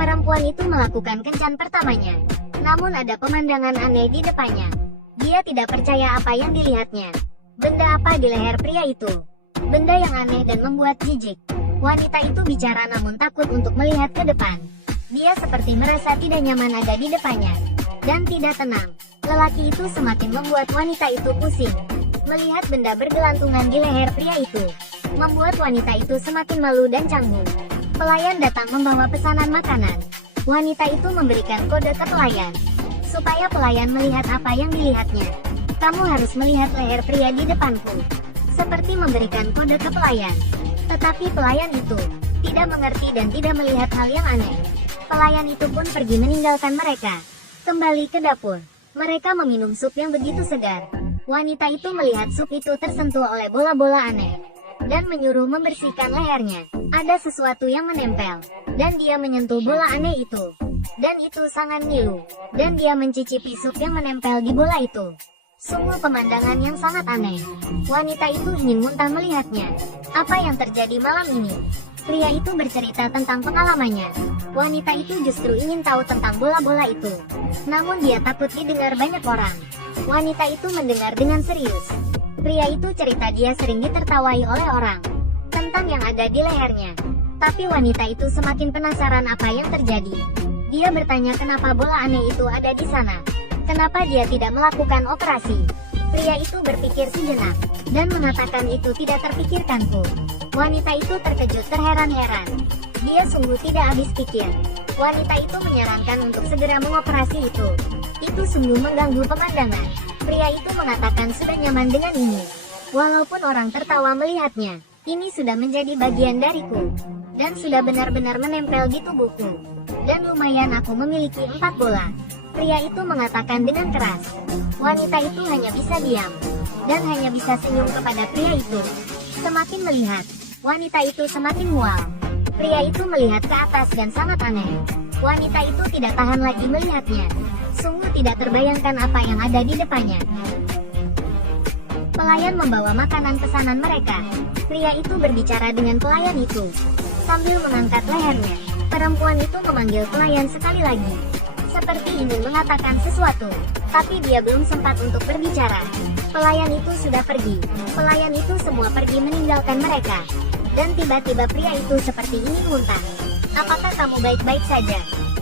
Perempuan itu melakukan kencan pertamanya. Namun ada pemandangan aneh di depannya. Dia tidak percaya apa yang dilihatnya. Benda apa di leher pria itu? Benda yang aneh dan membuat jijik. Wanita itu bicara namun takut untuk melihat ke depan. Dia seperti merasa tidak nyaman ada di depannya. Dan tidak tenang. Lelaki itu semakin membuat wanita itu pusing. Melihat benda bergelantungan di leher pria itu membuat wanita itu semakin malu dan canggung. Pelayan datang membawa pesanan makanan. Wanita itu memberikan kode ke pelayan, supaya pelayan melihat apa yang dilihatnya. Kamu harus melihat leher pria di depanku. Seperti memberikan kode ke pelayan. Tetapi pelayan itu tidak mengerti dan tidak melihat hal yang aneh. Pelayan itu pun pergi meninggalkan mereka. Kembali ke dapur. Mereka meminum sup yang begitu segar. Wanita itu melihat sup itu tersentuh oleh bola-bola aneh. Dan menyuruh membersihkan lehernya. Ada sesuatu yang menempel. Dan dia menyentuh bola aneh itu. Dan itu sangat ngilu. Dan dia mencicipi sup yang menempel di bola itu. Sungguh pemandangan yang sangat aneh. Wanita itu ingin muntah melihatnya. Apa yang terjadi malam ini? Pria itu bercerita tentang pengalamannya. Wanita itu justru ingin tahu tentang bola-bola itu. Namun dia takut didengar banyak orang. Wanita itu mendengar dengan serius. Pria itu cerita dia sering ditertawai oleh orang tentang yang ada di lehernya. Tapi wanita itu semakin penasaran apa yang terjadi. Dia bertanya kenapa bola aneh itu ada di sana. Kenapa dia tidak melakukan operasi? Pria itu berpikir sejenak dan mengatakan itu tidak terpikirkanku. Wanita itu terkejut terheran-heran. Dia sungguh tidak habis pikir. Wanita itu menyarankan untuk segera mengoperasi itu. Itu sungguh mengganggu pemandangan. Pria itu mengatakan sudah nyaman dengan ini. Walaupun orang tertawa melihatnya, ini sudah menjadi bagian dariku. Dan sudah benar-benar menempel di tubuhku. Dan lumayan aku memiliki 4 bola. Pria itu mengatakan dengan keras. Wanita itu hanya bisa diam. Dan hanya bisa senyum kepada pria itu. Semakin melihat, wanita itu semakin mual. Pria itu melihat ke atas dan sangat aneh. Wanita itu tidak tahan lagi melihatnya. Sungguh tidak terbayangkan apa yang ada di depannya. Pelayan membawa makanan pesanan mereka. Pria itu berbicara dengan pelayan itu. Sambil mengangkat lehernya, perempuan itu memanggil pelayan sekali lagi. Seperti ingin mengatakan sesuatu. Tapi dia belum sempat untuk berbicara. Pelayan itu sudah pergi. Pelayan itu semua pergi meninggalkan mereka. Dan tiba-tiba pria itu seperti ingin muntah. Apakah kamu baik-baik saja?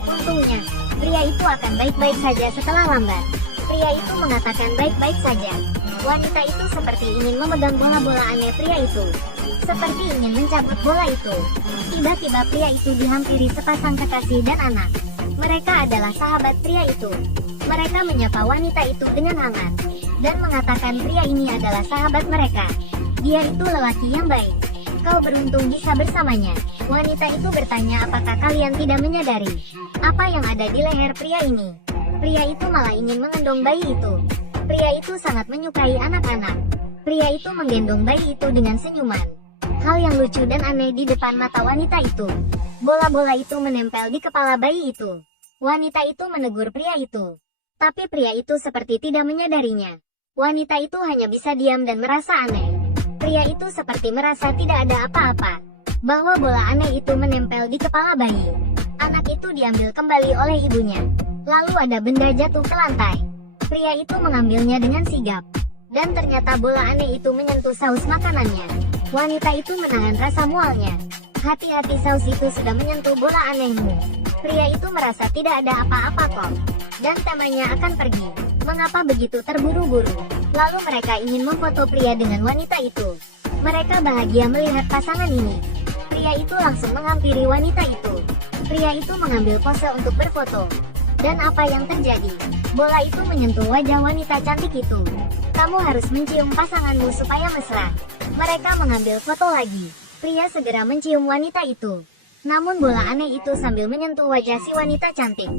Untungnya, pria itu akan baik-baik saja setelah lambat. Pria itu mengatakan baik-baik saja. Wanita itu seperti ingin memegang bola-bola aneh pria itu. Seperti ingin mencabut bola itu. Tiba-tiba pria itu dihampiri sepasang kekasih dan anak. Mereka adalah sahabat pria itu. Mereka menyapa wanita itu dengan hangat. Dan mengatakan pria ini adalah sahabat mereka. Dia itu lelaki yang baik. Kau beruntung bisa bersamanya. Wanita itu bertanya apakah kalian tidak menyadari apa yang ada di leher pria ini. Pria itu malah ingin mengendong bayi itu. Pria itu sangat menyukai anak-anak. Pria itu menggendong bayi itu dengan senyuman. Hal yang lucu dan aneh di depan mata wanita itu. Bola-bola itu menempel di kepala bayi itu. Wanita itu menegur pria itu. Tapi pria itu seperti tidak menyadarinya. Wanita itu hanya bisa diam dan merasa aneh. Pria itu seperti merasa tidak ada apa-apa. Bahwa bola aneh itu menempel di kepala bayi. Anak itu diambil kembali oleh ibunya. Lalu ada benda jatuh ke lantai. Pria itu mengambilnya dengan sigap. Dan ternyata bola aneh itu menyentuh saus makanannya. Wanita itu menahan rasa mualnya. Hati-hati, saus itu sudah menyentuh bola anehmu. Pria itu merasa tidak ada apa-apa kok. Dan temanya akan pergi. Mengapa begitu terburu-buru? Lalu mereka ingin memfoto pria dengan wanita itu. Mereka bahagia melihat pasangan ini. Pria itu langsung menghampiri wanita itu. Pria itu mengambil pose untuk berfoto. Dan apa yang terjadi? Bola itu menyentuh wajah wanita cantik itu. Kamu harus mencium pasanganmu supaya mesra. Mereka mengambil foto lagi. Pria segera mencium wanita itu. Namun bola aneh itu sambil menyentuh wajah si wanita cantik.